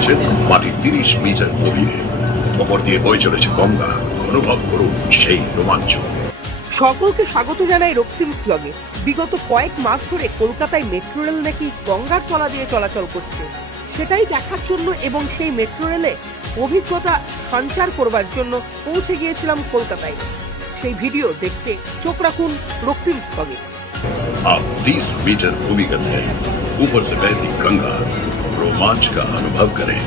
রয়েছে মাটির তিরিশ মিটার গভীরে ওপর দিয়ে বয়ে চলেছে গঙ্গা অনুভব করুন সেই রোমাঞ্চ সকলকে স্বাগত জানাই রক্তিম ব্লগে বিগত কয়েক মাস ধরে কলকাতায় মেট্রো রেল নাকি গঙ্গার তলা দিয়ে চলাচল করছে সেটাই দেখার জন্য এবং সেই মেট্রো রেলে অভিজ্ঞতা সঞ্চার করবার জন্য পৌঁছে গিয়েছিলাম কলকাতায় সেই ভিডিও দেখতে চোখ রাখুন রক্তিম ব্লগে आप 30 मीटर भूमिगत है ऊपर से बहती गंगा रोमांच का अनुभव करें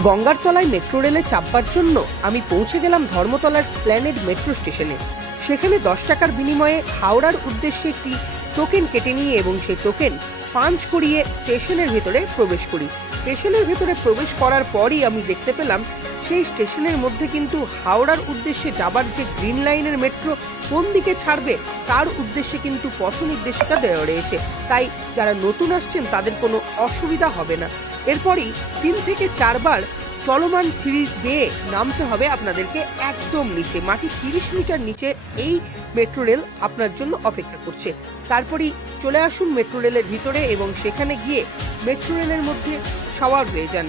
গঙ্গার তলায় মেট্রো রেলে চাপবার জন্য আমি পৌঁছে গেলাম ধর্মতলার স্প্ল্যানেড মেট্রো স্টেশনে সেখানে দশ টাকার বিনিময়ে হাওড়ার উদ্দেশ্যে একটি টোকেন কেটে নিয়ে এবং সেই টোকেন পাঞ্চ করিয়ে স্টেশনের ভেতরে প্রবেশ করি স্টেশনের ভেতরে প্রবেশ করার পরই আমি দেখতে পেলাম সেই স্টেশনের মধ্যে কিন্তু হাওড়ার উদ্দেশ্যে যাবার যে গ্রিন লাইনের মেট্রো কোন দিকে ছাড়বে, তার উদ্দেশ্যে কিন্তু পথ নির্দেশিকা দেওয়া রয়েছে। তাই যারা নতুন আসছেন, তাদের কোনো অসুবিধা হবে না। এরপরই তিন থেকে চারবার চলমান সিঁড়ি বেয়ে নামতে হবে আপনাদেরকে একদম নিচে। মাটি তিরিশ মিটার নিচে এই মেট্রো রেল আপনার জন্য অপেক্ষা করছে। তারপরই চলে আসুন মেট্রো রেলের ভিতরে এবং সেখানে গিয়ে মেট্রো রেলের মধ্যে সওয়ার হয়ে যান।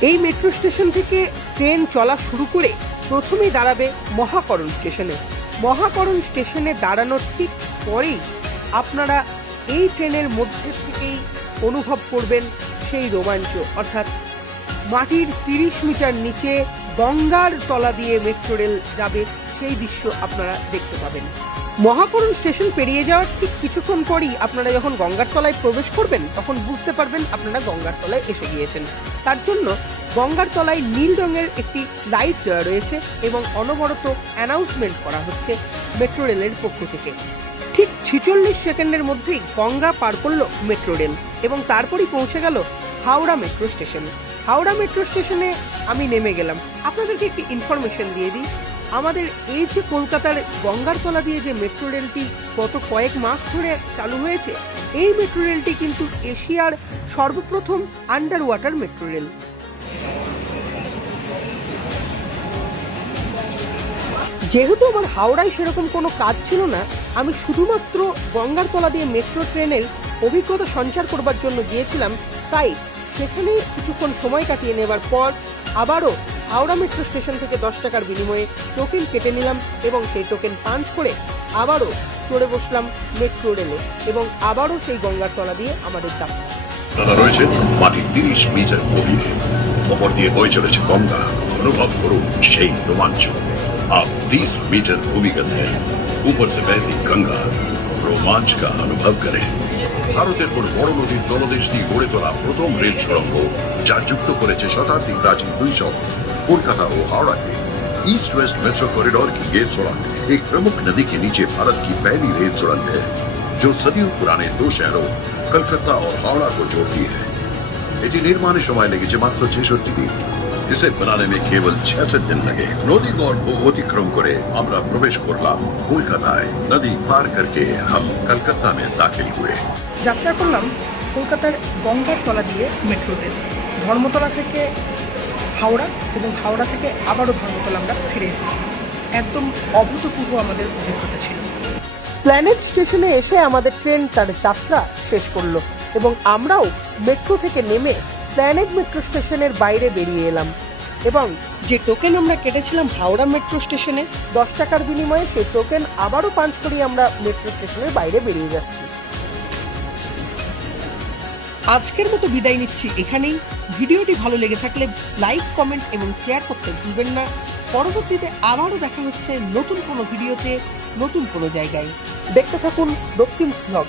এই মেট্রো স্টেশন থেকে ট্রেন চলা শুরু করে প্রথমেই দাঁড়াবে মহাকরণ স্টেশনে মহাকরণ স্টেশনে দাঁড়ানোর ঠিক পরেই আপনারা এই ট্রেনের মধ্যে থেকেই অনুভব করবেন সেই রোমাঞ্চ। অর্থাৎ মাটির তিরিশ মিটার নিচে গঙ্গার তলা দিয়ে মেট্রো রেল যাবে সেই দৃশ্য আপনারা দেখতে পাবেন। মহাকরণ স্টেশন পেরিয়ে যাওয়ার ঠিক কিছুক্ষণ পরই আপনারা যখন গঙ্গার তলায় প্রবেশ করবেন, তখন বুঝতে পারবেন আপনারা গঙ্গার তলায় এসে গিয়েছেন। তার জন্য গঙ্গার তলায় নীল রঙের একটি লাইট দেওয়া রয়েছে এবং অনবরত অ্যানাউন্সমেন্ট করা হচ্ছে মেট্রো রেলের পক্ষ থেকে। ঠিক ছিচল্লিশ সেকেন্ডের মধ্যেই গঙ্গা পার করল মেট্রো রেল এবং তারপরই পৌঁছে গেল Howrah metro station. Howrah metro স্টেশনে আমি নেমে গেলাম। আপনাদেরকে একটি ইনফরমেশন দিয়ে দিই। আমাদের এই যে কলকাতার গঙ্গার তলা দিয়ে যে মেট্রো রেলটি গত কয়েক মাস ধরে চালু হয়েছে, এই মেট্রো রেলটি কিন্তু এশিয়ার সর্বপ্রথম আন্ডার ওয়াটার মেট্রো রেল যেহেতু আমার হাওড়ায় সেরকম কোনো কাজ ছিল না, আমি শুধুমাত্র গঙ্গার তলা দিয়ে মেট্রো ট্রেনের অভিজ্ঞতা সঞ্চার করবার জন্য গিয়েছিলাম, তাই সেখানে কিছুক্ষণ সময় কাটিয়ে নেবার পর আবারও হাওড়া মেট্রো স্টেশন থেকে দশ টাকার বিনিময়ে টোকেন কেটে নিলাম এবং সেই টোকেন পাঞ্চ করে আবারও চড়ে বসলাম মেট্রো রেলে এবং আবারও সেই গঙ্গার তলা দিয়ে আমাদের চাপ দাদা রয়েছে মাটির তিরিশ মিটার গভীরে ওপর দিয়ে বয়ে চলেছে গঙ্গা অনুভব করুন সেই রোমাঞ্চ आप 30 मीटर भूमिगत है ऊपर से बहती गंगा रोमांच का अनुभव करें ভারতের পর বড় নদীর তলদেশ দিয়ে গড়ে তোলা প্রথম রেল সুড়ঙ্গ যা যুক্ত করেছে শতাব্দী প্রাচীন দুই শহর কলকাতা ও हावड़ा के ईस्ट वेस्ट मेट्रो कॉरिडोर की ये सुरंग एक प्रमुख नदी के नीचे भारत की पहली रेल सुरंग है जो सदियों पुराने दो शहरों कलकत्ता और हावड़ा को जोड़ती है এটি নির্মাণের সময় লেগেছে মাত্র ছেষট্টি দিন इसे बनाने में केवल छियासठ दिन लगे नदी गौर को अतिक्रम করে আমরা প্রবেশ করলাম কলকাতায় নদী পার करके हम कलकत्ता में दाखिल हुए যাত্রা করলাম কলকাতার গঙ্গার তলা দিয়ে মেট্রো রেল ধর্মতলা থেকে হাওড়া এবং হাওড়া থেকে আবারও ধর্মতলা আমরা ফিরে এসেছি। একদম অভূতপূর্ব আমাদের অভিজ্ঞতা ছিল। স্প্ল্যানেট স্টেশনে এসে আমাদের ট্রেন তার যাত্রা শেষ করল এবং আমরাও মেট্রো থেকে নেমে স্প্ল্যানেট মেট্রো স্টেশনের বাইরে বেরিয়ে এলাম। এবং যে টোকেন আমরা কেটেছিলাম হাওড়া মেট্রো স্টেশনে, দশ টাকার বিনিময়ে সেই টোকেন আবারও পাঞ্চ করিয়ে আমরা মেট্রো স্টেশনের বাইরে বেরিয়ে যাচ্ছি। আজকের মতো বিদায় নিচ্ছি এখানেই। ভিডিওটি ভালো লেগে থাকলে লাইক, কমেন্ট এবং শেয়ার করতে ভুলবেন না। পরবর্তীতে আবারও দেখা হচ্ছে নতুন কোনো ভিডিওতে, নতুন কোনো জায়গায়। দেখতে থাকুন দক্ষিণ ব্লগ